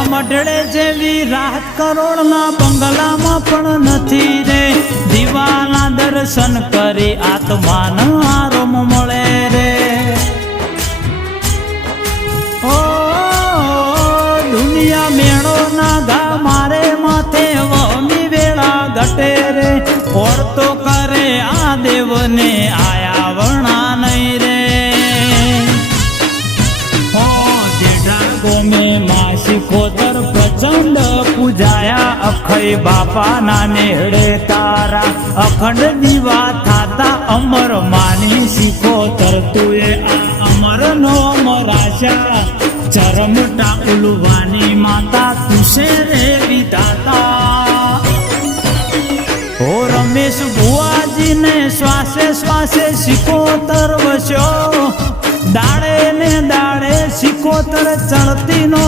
મારા મઢડે જેવી રાહત કરોડના બંગલામાં પણ નથી રે દીવાના દર્શન કરી આત્માનો આરામ મળે રે ઓ દુનિયા મેળો ના ઘા મારે માથે વમી વેળા ઘટે રે ઓળતો કરે આ દેવને આયા વણા નહીં રે ગોમે માસી ખોતર પ્રચંડ પૂજાયા અખય બાપા ના નેહડે તારા અખંડ દીવા થાતા અમર માની શીખોતર તુએ અમર નો અમરાશા ચરમટા ઉલવાની માતા તુસે રે વિધાતા ઓ રમેશ ભુવાજીને શ્વાસે શ્વાસે શીખોતર વસ્યો દાડે ને દાડે શીખોતર ચડતી નો